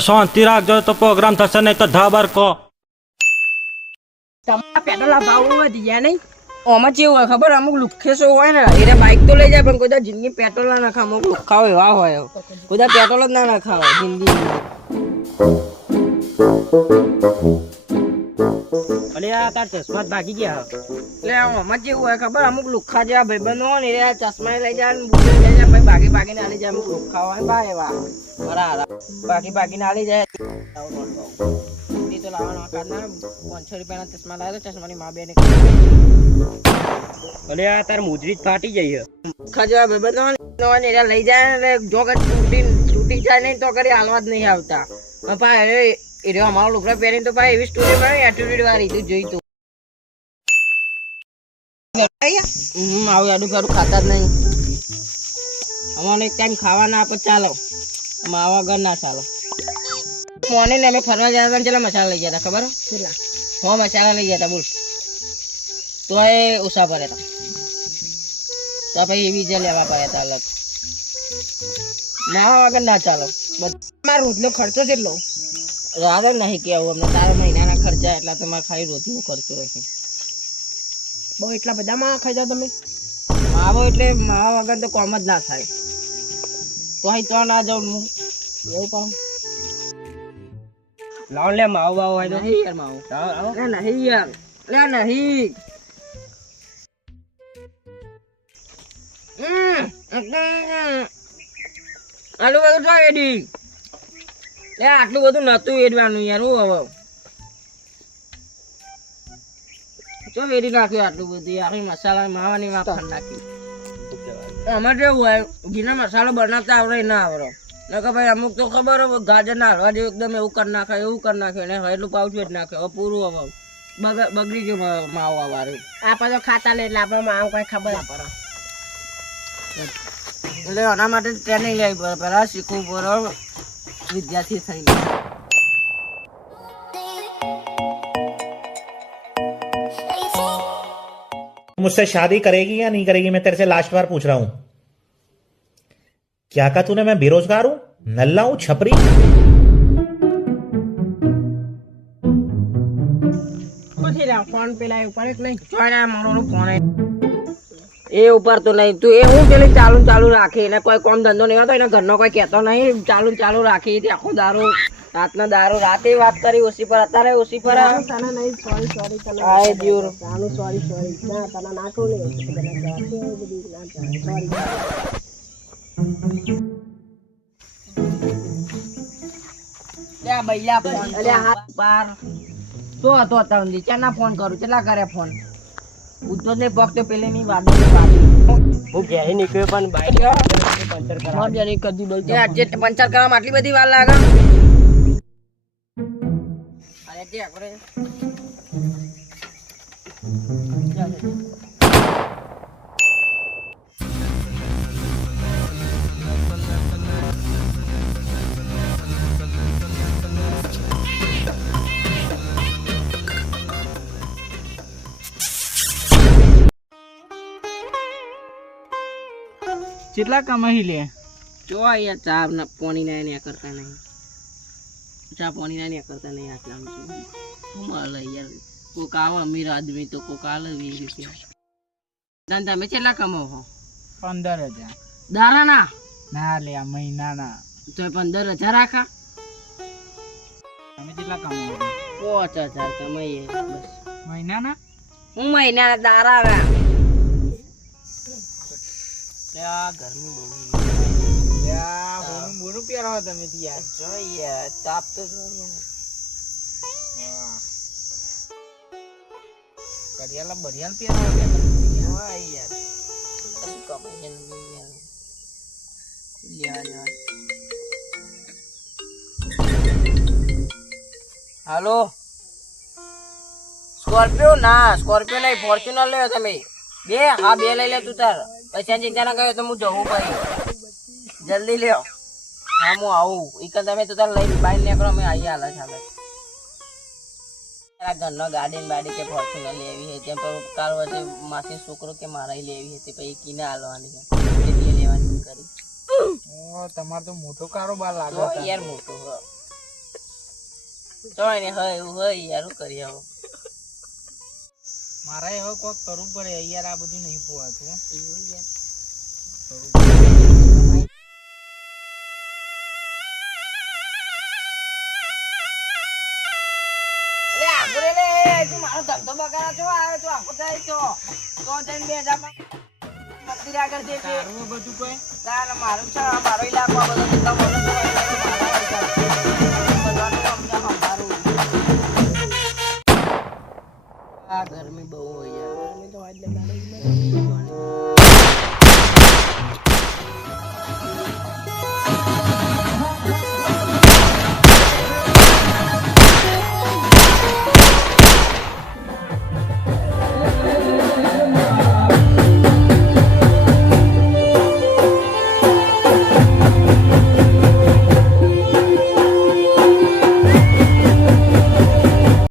શાંતિ રાખજો તો પ્રોગ્રામ થશે નહીં તો ધાબર કહો. તમારા પેટ્રોલના ભાવ વધી ગયા નહીં. આમાં કેવું હોય ખબર, અમુક લુખ્ખેસો હોય ને એને બાઇક તો લઈ જાય પણ કોઈ જિંદગી પેટ્રોલ ના નખાય. અમુક લુખ્ખાઓ એવા હોય કોઈ પેટ્રોલ જ ના નખાવે જિંદગી. અરે આ તાર ચશ્મા ભાગી ગયા. એટલે આમાં કેવું હોય ખબર, અમુક લુખ્ખા જેવા ભાઈબંધો હોય ને એ ચશ્મા લઈ જાય ને બુટ લઈ જાય પછી ભાગી ભાગીને આલી જાય. અમુક લુખ્ખા હોય ભાઈ એવા બરાબર ભાગીને આલી જાય. તો લાવવાનો કાઢના 500 રૂપિયાના ચશ્મા લાવ્યો. ચશ્માની મા બેને અરે આ તાર મુજરી જ ફાટી જાય. લુખ્ખા જેવા ભાઈબંધો હોય ને એ લઈ જાય ને જો કે તૂટી જાય નહીં તો કરી હાલવા જ નહીં આવતા. ભાઈ એ અમારો લુગડા પહેરીને તો ભાઈ એવી સ્ટોરી બની એટીટ્યુડ વાળી તું જોઈ તું. આવું આડું ફાડું ખાતા જ નહીં. અમારે એક ટાઈમ ખાવા ના આપે ચાલો, આવા ઘર ના ચાલો. મોને ને અમે ફરવા ગયા હતા, ચેલા મસાલા લઈ ગયા હતા ખબર? મસાલા લઈ ગયા હતા બોલ. તો એ ઓછા પડ્યા હતા તો પછી એવી જે લેવા પડ્યા હતા અલગ. ના વગર ના ચાલો. મારો રોજનો ખર્ચો કેટલો રાધે નહીં કેવું અમને તારા મહિનાના ખર્ચા એટલા તમારે ખાલી રોજનો ખર્ચો હશે. બહુ એટલા બધા માં ખાઈ જાવ તમે? માવો એટલે માવા વગર તો કોમ જ ના થાય. તો અહીં તો ના જાઉં હું એવું પાઉં. લાવ લે માવો બાવો હોય તો નહીં યાર માવો. નહીં યાર લે નહીં. આટલું બધું તો એડી લે, આટલું બધું નતું એડવાનું યાર. હું હવે ચો એડી નાખ્યું આટલું બધું યાર. મસાલા માવાની માફા નાખ્યું. અમારે કેવું હોય ઘીના મસાલો બનાવતા આવડે ના આવડે ને કે ભાઈ અમુક તો ખબર હોય ગાજર ના હલવા જેવું એકદમ એવું કરી નાખે એવું કરી નાખે ને એટલું પાવતું જ નાખે. હવે પૂરું હવે બગડી ગયું માવો વાળું. આપણે તો ખાતા લે એટલે આપણે માવો કઈ ખબર ના પડે. એટલે એના માટે ટ્રેનિંગ લેવી પડે, પહેલા શીખવું પડે વિદ્યાર્થી થઈને. मुझसे शादी करेगी या नहीं करेगी? मैं तेरे से लास्ट बार पूछ रहा हूं. क्या कहा तूने? मैं बेरोजगार हूं, नल्ला हूं, छपरी? ફોન પેલા ઉપર એક નહીં ચોયના મારો ફોન એ ઉપર તો નહીં. તું એ હું પેલી ચાલુ રાખી એને કોઈ કોમ ધંધો નહીં હતો, એને ઘરનો કોઈ કહેતો નહીં. ચાલુ રાખી આખો દારૂ રાતનો દારૂ રાતે વાત કરી ઓછી પર, અત્યારે ઓછી પર. ફોન કરું કેટલા કરે ફોન ઉઠતો જ નહીં. પગ તો પેલી ની વાત હું ઘેરી નીકળ્યો પણ બાઈક પંચર પંચર કરવામાં આટલી બધી વાર લાગે. કેટલા કમાઈ લે? જો યાર ચા પાણી ના કરતા નહીં. ચા પાણી ના કરતા નહીં. આટલા શું મળે યાર? કોક આવે અમીર આદમી તો કોક આલે 20 રૂપિયા. તમે કેટલા કમાવો? 15,000 દારા ના ના લે મહિનાના તો 15,000 રાખા. તમે કેટલા કમાવો? 5,000 કમાઈએ બસ મહિનાના. હું મહિના દારા ના ગરમી બહુ બોનું પહેરાવો તમે યાર. જોઈએ તાપ તો કડિયાલા બરિયાલ પહેરાવો હાલો સ્કોર્પિયો ના સ્કોર્પિયો નહીં ફોર્ચ્યુનર લે તમે બે. હા બે લઈ લે તું તાર. પૈસા ચિંતા ના કર્યો તો હું જવું ભાઈ જલ્દી લ્યો. હા હું આવું એક તમે તો તાર લઈ બાઈક નીકળો અમે આવી હાલ ચાલે. ઘરનો ગાડી બાડી કે ફોર્ચ્યુનર લેવી છે ત્યાં પર કાલ વચ્ચે માસી છોકરો કે મારા લેવી હતી પછી કીને હાલવાની છે લેવાની કરી. તમારે તો મોટો કારોબાર લાગે યાર મોટો તો એને હોય એવું હોય યાર શું કરીએ હવે મારે હવે કોક કરવું પડે યાર આ બધું નહીં પોવાતું હો. એવું યાર અરે આગળ લે તું મારો ધંધો બગાડા છો આવે તો આખો જાય તો જઈને 2000 મંદિર આગળ જે છે તારું આ બધું કોઈ તારે મારું છે મારો ઇલાકો આ બધો જેટલો મોટો છે બધાનું અમને સંભાળવું. આ ગરમી બહુ હોય યાર ગરમી તો આજ લગાડે